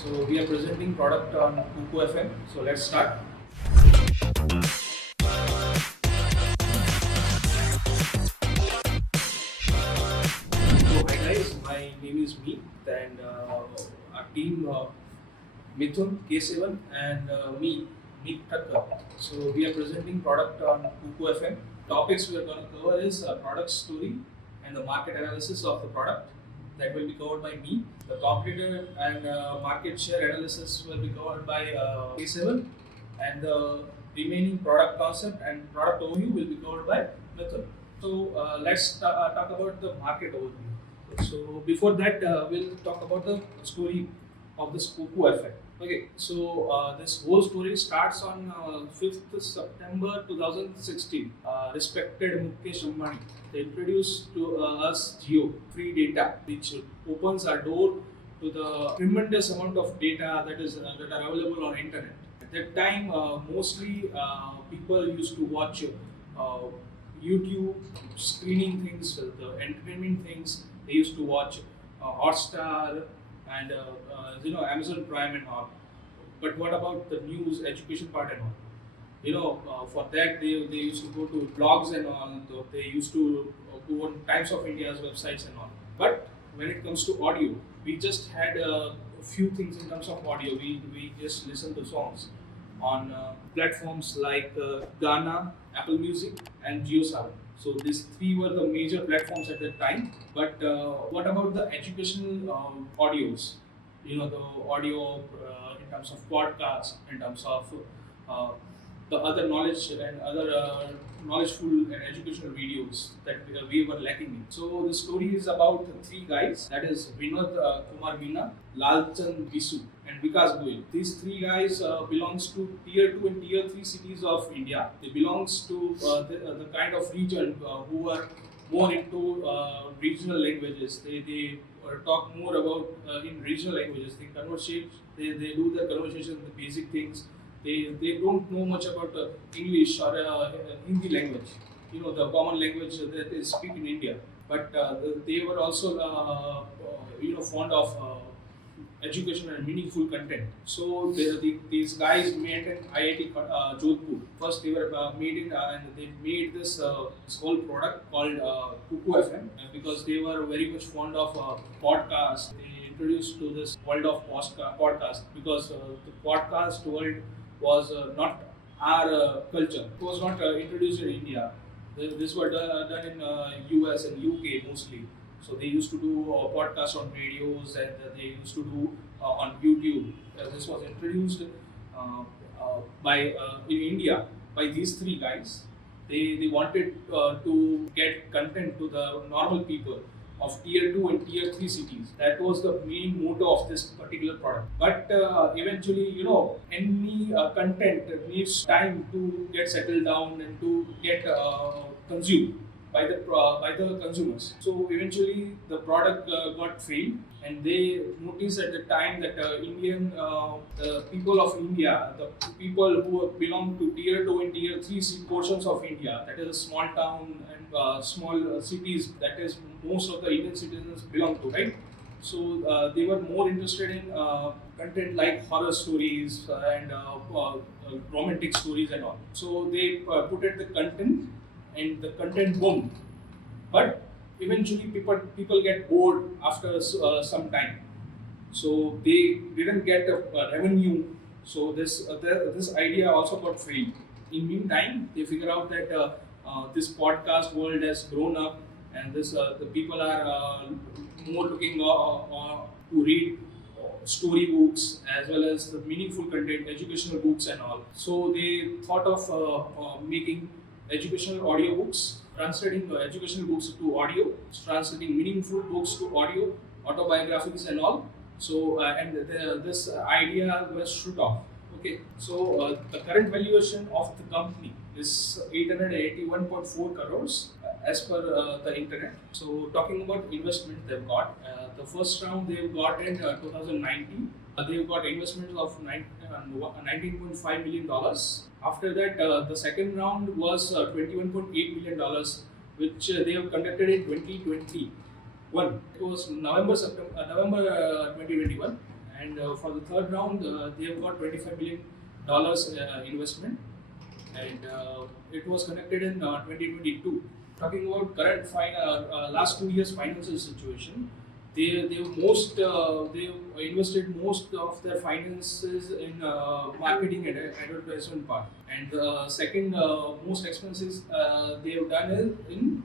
So we are presenting product on Kuku FM. So let's start. So hi guys, my name is Meet and our team Mithun K7 and me Meet Thakkar. So we are presenting product on Kuku FM. Topics we are going to cover is product story and the market analysis of the product. That will be covered by me. The competitor and market share analysis will be covered by K7, and the remaining product concept and product overview will be covered by Mithun. So let's talk about the market overview. So before that, we'll talk about the story of this Kuku effect. Okay, so this whole story starts on 5th September 2016. Respected Mukesh Ambani, they introduced to us Geo free data, which opens our door to the tremendous amount of data that are available on internet. At that time, mostly people used to watch YouTube screening things, the entertainment things. They used to watch Hotstar and Amazon Prime and all. But what about the news, education part and all? For that they used to go to blogs and all. They used to go on Times of India's websites and all. But when it comes to audio, we just had a few things in terms of audio. We just listen to songs on platforms like Ghana, Apple Music, and JioSaavn. So these three were the major platforms at that time. But what about the educational audios? The audio in terms of podcasts, in terms of the other knowledge and other knowledgeful and educational videos that we were lacking in. So the story is about three guys, that is Vinod Kumar Meena, Lalchand Bisu and Vikas Goyal. These three guys belongs to tier 2 and tier 3 cities of India. They belongs to the kind of region who are more into regional languages. They talk more about in regional languages. They do the conversation, the basic things. They don't know much about English or Hindi language, the common language that is speak in India. But they were also fond of education and meaningful content. So these guys made an IIT Jodhpur. First they were and they made this whole product called Kuku FM because they were very much fond of podcasts. They introduced to this world of podcast because the podcast world was not our culture. It was not introduced in India. This were done in US and UK mostly. So they used to do podcasts on radios and they used to do on YouTube. This was introduced by in India by these three guys. They wanted to get content to the normal people of tier 2 and tier 3 cities. That was the main motto of this particular product. But eventually, any content needs time to get settled down and to get consumed by the consumers. So eventually the product got failed, and they noticed at the time that the people of India, the people who belong to tier 2 and tier 3 portions of India, that is a small town and small cities, that is most of the Indian citizens belong to, right? So they were more interested in content like horror stories and romantic stories and all. So they put it the content, and the content boomed. But eventually people get bored after some time. So they didn't get a revenue. So this idea also got failed. In meantime, they figure out that this podcast world has grown up, and the people are more looking to read story books as well as the meaningful content, educational books and all. So they thought of making educational audiobooks, translating educational books to audio, translating meaningful books to audio, autobiographies and all. So this idea was shoot off. Okay, so the current valuation of the company is 881.4 crores as per the internet. So talking about investment they've got, the first round they've got in 2019. They've got investments of $19.5 million. After that, the second round was $21.8 million, which they have conducted in 2021. It was November 2021, And for the third round, they have got $25 million investment, and it was conducted in 2022. Talking about last 2 years financial situation, they invested most of their finances in marketing and advertisement part, and the second most expenses they have done is in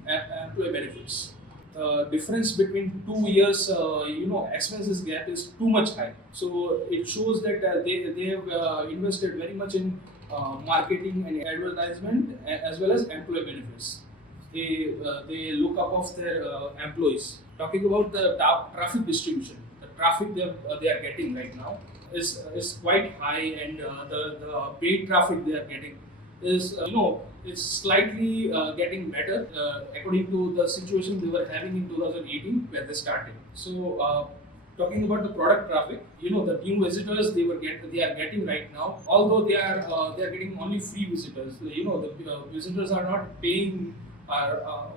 employee benefits. The difference between 2 years, expenses gap is too much high. So it shows that they have invested very much in marketing and advertisement as well as employee benefits. They look up of their employees. Talking about the traffic distribution, the traffic they are getting right now is quite high, and the paid traffic they are getting is is slightly getting better according to the situation they were having in 2018 when they started. So talking about the product traffic, the new visitors they are getting right now, although they are getting only free visitors. The visitors are not paying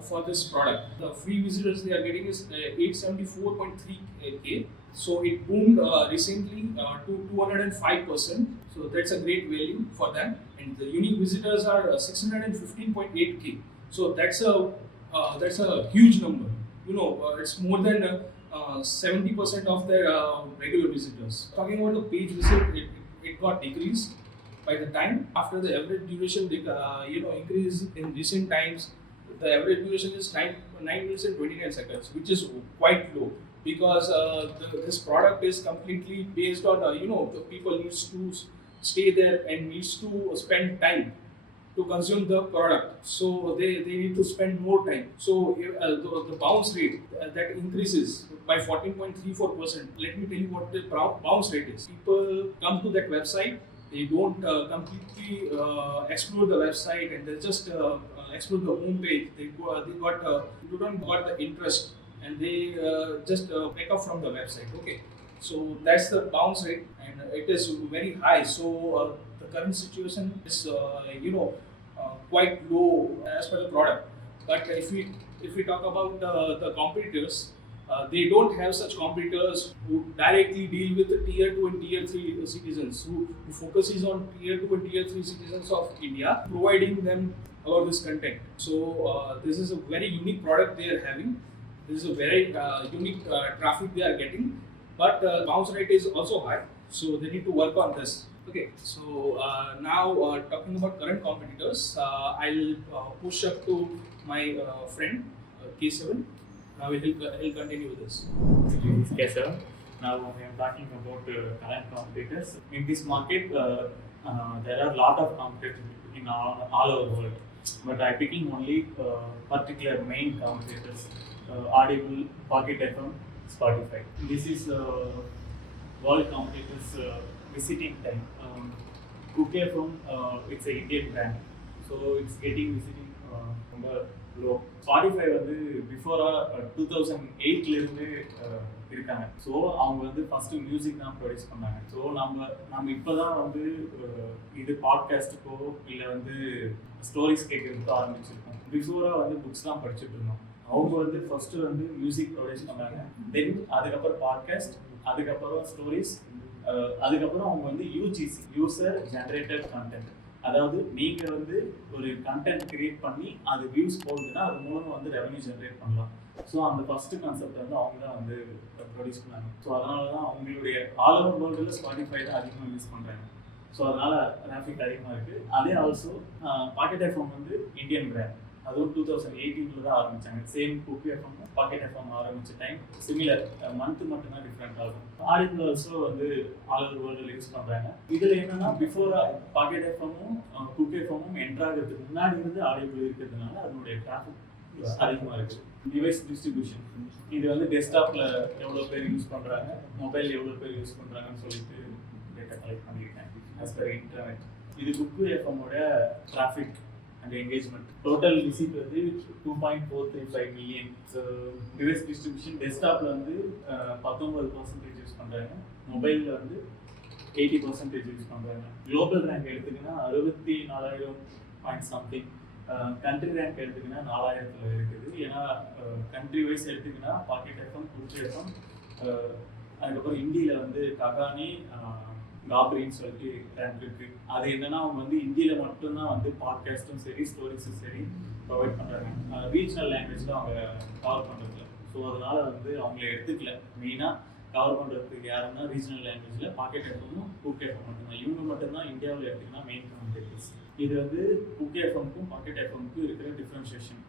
for this product. The free visitors they are getting is 874.3K. So it boomed recently to 205%. So that's a great value for them. And the unique visitors are 615.8K. So that's a huge number. It's more than 70% of their regular visitors. Talking about the page visit, it got decreased by the time. After the average duration increase in recent times, the average duration is 9 minutes and 29 seconds, which is quite low, because this product is completely based on the people needs to stay there and needs to spend time to consume the product. So they need to spend more time. So the bounce rate that increases by 14.34%. Let me tell you what the bounce rate is. People come to that website, they don't completely explore the website, and they just explore the home page. They don't got the interest, and they just pick up from the website. Okay, so that's the bounce rate, and it is very high. So the current situation is quite low as per the product. But if we talk about the competitors, they don't have such competitors who directly deal with the tier 2 and tier 3 citizens, who focuses on tier 2 and tier 3 citizens of India, providing them about this content. So this is a very unique product they are having. This is a very unique traffic they are getting, but bounce rate is also high. So they need to work on this. Okay, so now talking about current competitors, I'll push up to my friend K7. Now he'll continue with this. Yes, sir. Now we are talking about current competitors. In this market, there are a lot of competitors in all over the world. But I'm picking only particular main competitors: Audible, Pocket FM, Spotify. This is world competitors visiting time. Kuku FM, it's an Indian brand, so it's getting visiting low. Spotify வந்து பிஃபோரா 2008ல இருந்து இருக்காங்க. So அவங்க வந்து first music தான் produce பண்ணாங்க. So நம்ம இப்போதான் வந்து இது பாட்காஸ்ட்டுக்கோ இல்லை வந்து ஸ்டோரிஸ் கேட்கறதுக்கோ ஆரம்பிச்சிருக்கோம். பிஃபோரா வந்து புக்ஸ் தான் படிச்சுட்டு இருந்தோம். அவங்க வந்து ஃபர்ஸ்ட் வந்து மியூசிக் ப்ரொடியூஸ் பண்ணாங்க, தென் அதுக்கப்புறம் பாட்காஸ்ட், அதுக்கப்புறம் ஸ்டோரிஸ், அதுக்கப்புறம் அவங்க வந்து யூஜிசி, யூசர் ஜென்ரேட்டட் கண்டென்ட். அதாவது நீங்கள் வந்து ஒரு கண்டென்ட் கிரியேட் பண்ணி அது வியூஸ் போகுதுன்னா அது மூலமாக வந்து ரெவன்யூ ஜென்ரேட் பண்ணலாம். ஸோ அந்த ஃபஸ்ட்டு கான்செப்ட் வந்து அவங்க தான் வந்து ப்ரொடியூஸ் பண்ணாங்க. ஸோ அதனால தான் அவங்களுடைய ஆல் ஓவர் வேர்ல்டில் ஸ்பாட்டிஃபை தான் அதிகமாக யூஸ் பண்ணுறாங்க. ஸோ அதனால் டிராஃபிக் அதிகமாக இருக்குது. அதே ஆல்சோ பாக்கெட் எஃப்எம் வந்து இந்தியன் பிராண்ட், அதுவும் 2018 தான் ஆரம்பித்தாங்க. சேம் குக்கு எஃப்எம் பாக்கெட் எஃப்எம் ஆரம்பித்த டைம் சிமிலர், மந்த்து மட்டும்தான் டிஃப்ரெண்ட் ஆகும். ஆடிபிள் ஆல்சோ வந்து ஆல் ஓவர் வேர்ல்டில் யூஸ் பண்ணுறாங்க. இதில் என்னென்னா பிஃபோராக பாக்கெட் எஃப்எம்மும் குக்கு எஃப்எம்மும் என்ட்ராகிறதுக்கு முன்னாடி இருந்து ஆடிபிள் இருக்கிறதுனால அதனுடைய டிராஃபிக் அதிகமாக இருக்குது. டிவைஸ் டிஸ்ட்ரிபியூஷன், இது வந்து டெஸ்க்டாப்பில் எவ்வளோ பேர் யூஸ் பண்ணுறாங்க, மொபைல் எவ்வளோ பேர் யூஸ் பண்ணுறாங்கன்னு சொல்லிட்டு டேட்டா கலெக்ட் பண்ணியிருக்கேன் ஆஸ் பர் இன்டர்நெட். இது குக்கு எஃப்எம்மோட traffic and engagement. Total visit வந்து 2.435 மில்லியன். ஸோ டிவைஸ் டிஸ்ட்ரிபியூஷன் டெஸ்க்டாப்பில் வந்து 19% யூஸ் பண்ணுறாங்க, மொபைலில் வந்து 80% யூஸ் பண்ணுறாங்க. குளோபல் ரேங்க் எடுத்துக்கினா 64,000 பாயிண்ட் சம்திங். கண்ட்ரி ரேங்க் எடுத்துக்கினா 4000 இருக்குது. ஏன்னா கண்ட்ரி வைஸ் எடுத்துக்கினா பாக்கெட் எஃப்எம், குக்கு எஃப்எம் அதுக்கப்புறம் ஹிந்தியில் வந்து ககானி காப்ரின்னு சொல்லிட்டு ரெண்டு இருக்குது. அது என்னன்னா அவங்க வந்து ஹிந்தியில் மட்டும்தான் வந்து பாட்காஸ்ட்டும் சரி ஸ்டோரிஸும் சரி ப்ரொவைட் பண்ணுறாங்க. ரீஜனல் லாங்குவேஜில் அவங்க கவர் பண்ணுறதில்ல. ஸோ அதனால் வந்து அவங்கள எடுத்துக்கல. மெயினாக கவர் பண்ணுறதுக்கு யாருன்னா ரீஜனல் லாங்குவேஜில் பாக்கெட் எஃப்எம்மும் குக் எஃப்எம் மட்டும்தான். இவங்க மட்டும்தான் இந்தியாவில் எடுத்திங்கன்னா மெயின் கம்யூனிகேட்டர்ஸ். இது வந்து குக் எஃப்எம்க்கும் பாக்கெட் எஃப்எம்க்கும் இருக்கிற டிஃப்ரென்ஷியேஷன்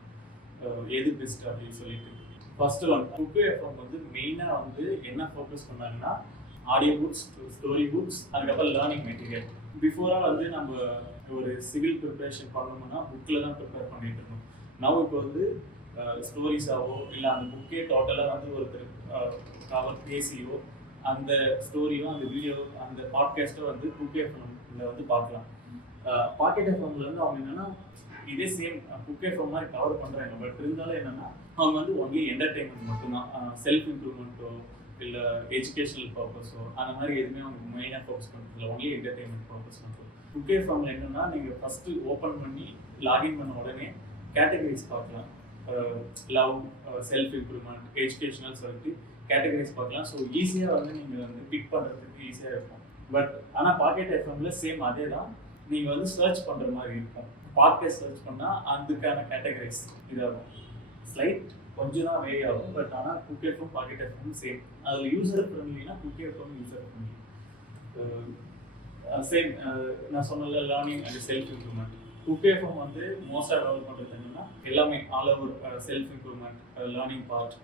எது பெஸ்ட் அப்படின்னு சொல்லிட்டு. ஃபர்ஸ்ட் ஒன் குக்கு எஃப்எம் வந்து மெயினாக வந்து என்ன ஃபோக்கஸ் பண்ணாங்கன்னா ஆடியோ புக்ஸ், ஸ்டோரி புக்ஸ், அதுக்கப்புறம் லேர்னிங் மெட்டீரியல். பிஃபோராக வந்து நம்ம ஒரு சிவில் ப்ரிப்பரேஷன் பண்ணணும்னா புக்கில் தான் ப்ரிப்பேர் பண்ணிட்டு இருக்கோம். நான் இப்போ வந்து ஸ்டோரிஸாவோ இல்லை அந்த புக்கே டோட்டலாக வந்து ஒருத்தர் பேசியோ அந்த ஸ்டோரியோ அந்த வீடியோ அந்த பாட்காஸ்ட்டோ வந்து குக் எஃப்எம்ல வந்து பார்க்கலாம். பாக்கெட் எஃப்எம்ல வந்து அவங்க என்னன்னா இதே சேம் குக் எஃப்எம் மாதிரி கவர் பண்ணுறாங்க. பட் இருந்தாலும் என்னன்னா அவங்க வந்து ஒன்லி என்டர்டெயின்மெண்ட் மட்டும்தான், செல்ஃப் இம்ப்ரூவ்மெண்ட்டோ இல்லை எஜுகேஷனல் பர்பஸோ அந்த மாதிரி எதுவுமே அவங்க மெயினாக ஃபோக்கஸ் பண்ணுறதில்ல. ஒன்லி என்டர்டெயின்மெண்ட் பர்பஸ் மட்டும். குக் எஃப்எம்ல என்னன்னா நீங்கள் ஃபஸ்ட்டு ஓப்பன் பண்ணி லாகின் பண்ண உடனே கேட்டகரிஸ் பார்க்கலாம். லவ், செல்ஃப் இம்ப்ரூவ்மெண்ட், எஜுகேஷனல் சொல்லிட்டு கேட்டகரிஸ் பார்க்கலாம். ஸோ ஈஸியாக வந்து நீங்கள் வந்து பிக் பண்ணுறதுக்கு ஈஸியாக இருக்கும். பட் ஆனால் பாக்கெட் எஃப்எம்ல சேம் அதே தான், நீங்கள் வந்து சர்ச் பண்ணுற மாதிரி இருக்கும். பாட்காஸ்ட் சர்ச் பண்ணால் அதுக்கான கேட்டகரிஸ் இதாகும். ஸ்லைட் கொஞ்சம் தான் வே ஆகும். பட் ஆனால் Kuku FM pocket FM same. அதில் யூசர் ஃப்ரெண்ட்லினா Kuku FM user friendly. Same நான் சொன்னல learning and self improvement. Kuku FM வந்து மோஸ்ட்டாக டெவலப் பண்ணுறது என்னன்னா எல்லாமே all over self improvement, learning part,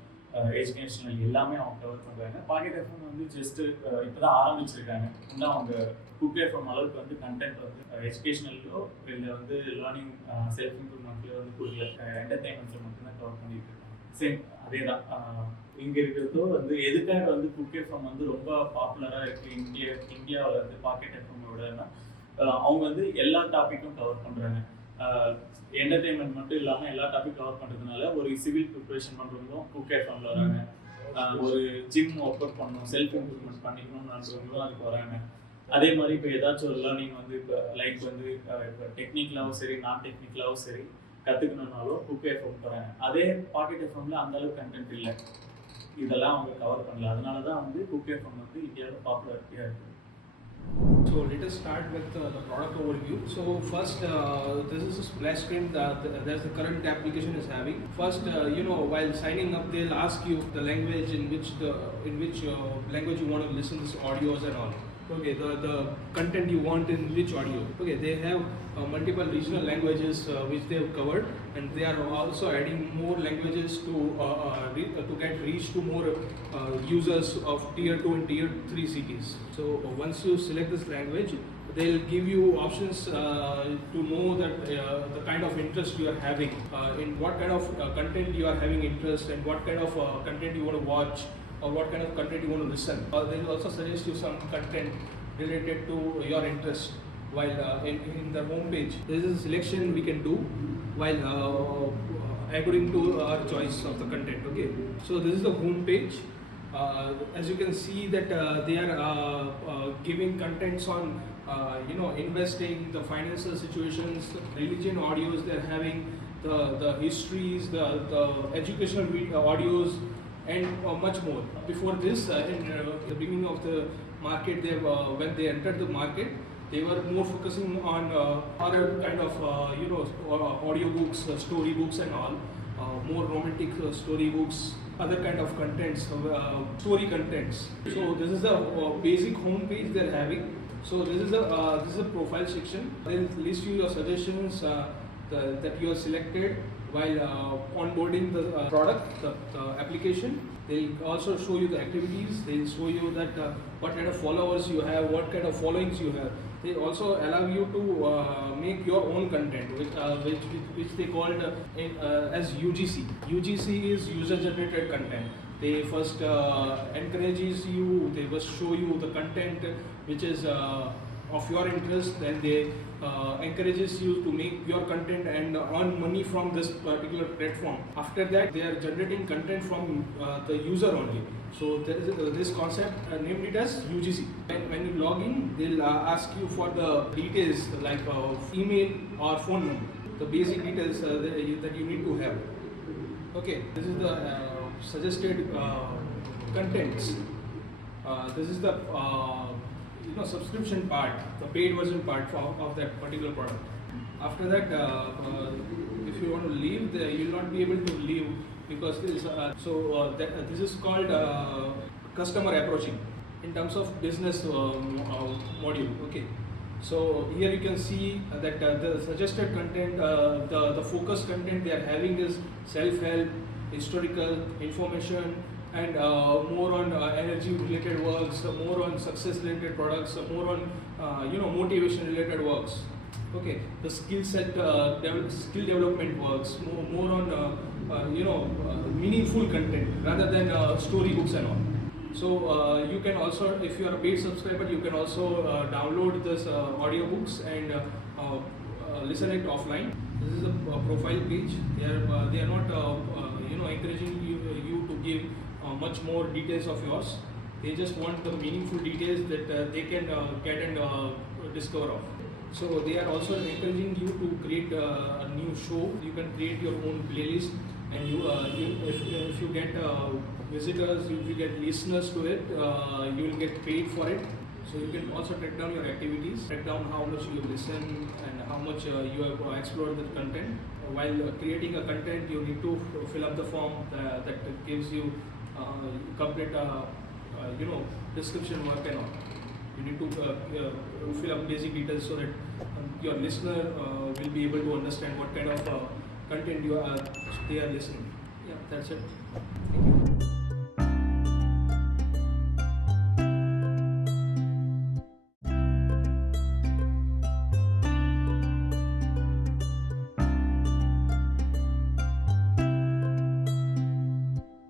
educational எல்லாமே அவங்க கவர் பண்ணுறாங்க. பாக்கெட் எஃப்எம் வந்து ஜஸ்ட் இப்போ தான் ஆரம்பிச்சிருக்காங்க. இன்னும் அவங்க குக் எஃப்எம் அளவுக்கு வந்து கண்டென்ட் வந்து எஜுகேஷனல்லையோ இல்லை வந்து லேர்னிங் செல்ஃப் இம்ப்ரூவ்மெண்ட்லையோ வந்து கொடுக்கல. என்டர்டைன்மெண்ட்டில் மட்டும்தான் கவர் பண்ணிட்டு இருக்காங்க. சேம் அதே தான் இங்கே இருக்கிறதோ வந்து எதுக்காக வந்து குக் எஃப்எம் வந்து ரொம்ப பாப்புலராக இருக்குது இந்தியாவில் வந்து பாக்கெட் எஃப்எம்மோடனா அவங்க வந்து எல்லா டாப்பிக்கும் கவர் பண்ணுறாங்க. என்டர்டெயின்மெண்ட் மட்டும் இல்லாமல் எல்லா டாபிக் கவர் பண்ணுறதுனால ஒரு சிவில் ப்ரிப்பரேஷன் பண்ணுறவங்களும் குக் எஃப்எம்ல வராங்க. ஒரு ஜிம் ஒர்க் அவுட் பண்ணணும், செல்ஃப் இம்ப்ரூவ்மெண்ட் பண்ணிக்கணும்ன்றவங்களும் அதுக்கு வராங்க. அதே மாதிரி இப்போ ஏதாச்சும் ஒரு லேர்னிங் வந்து இப்போ லைக் வந்து இப்போ டெக்னிக்கலாகவும் சரி நான் டெக்னிக்கலாகவும் சரி கற்றுக்கணுன்னாலும் குக் எஃப்எம் போகிறாங்க. அதே பாக்கெட் எஃப்எம்ல அந்தளவுக்கு கண்டென்ட் இல்லை, இதெல்லாம் அவங்க கவர் பண்ணல. அதனால தான் வந்து குக் எஃப்எம் வந்து இந்தியாவில் பாப்புலாரிட்டியாக இருக்குது. So let us start with the product overview. So first, this is a splash screen that the current application is having. First, while signing up, they'll ask you the language in which language you want to listen to this audios and all. Okay, the content you want in which audio. Okay, they have multiple regional languages which they have covered, and they are also adding more languages to get reach to more users of tier 2 and tier 3 cities. So once you select this language, they'll give you options to know that the kind of interest you are having, in what kind of content you are having interest, and what kind of content you want to watch, or what kind of content you want to listen. They will also suggest you some content related to your interest. While in the home page, there is a selection we can do while according to our choice of the content. Okay, so this is the home page. As you can see that they are giving contents on investing, the financial situations, religion audios they are having, the histories, the educational audios, and much more. Before this, in the beginning of the market, when they entered the market, they were more focusing on other kind of audio books, story books and all, more romantic story books, other kind of contents, story contents. So this is the basic home page they are having. So this is a profile section. They'll list you your suggestions that you have selected while onboarding the product, the application. They'll also show you the activities. They'll show you that what kind of followers you have, what kind of followings you have. They also allow you to make your own content, which they called as UGC. UGC is user generated content. They first encourages you, they first show you the content which is of your interest, and they encourages you to make your content and earn money from this particular platform. After that, they are generating content from the user only. So there is this concept named it as UGC. When you log in, they'll ask you for the details like email or phone number, the basic details that you need to have. Okay, this is the suggested contents. This is the subscription part, the paid version part of that particular product. After that, if you want to leave, you will not be able to leave because this. This is called customer approaching in terms of business module. Okay. So here you can see that the suggested content, the focus content they are having is self-help, historical information, and more on energy related works, more on success related products, more on motivation related works. Okay, the skill development works, more on meaningful content rather than storybooks and all. So you can also, if you are a paid subscriber, you can also download this audiobooks and listen it offline. This is a profile page. They are not encouraging you to give much more details of yours. They just want the meaningful details that they can get and discover of. So they are also encouraging you to create a new show. You can create your own playlist, and if you get visitors, if you get listeners to it, you will get paid for it. So you can also track down your activities, track down how much you listen and how much you have explored the content. While creating a content, you need to fill up the form that gives you complete description work and all. You need to fill up basic details so that your listener will be able to understand what kind of content they are listening. Yeah, that's it. Thank you.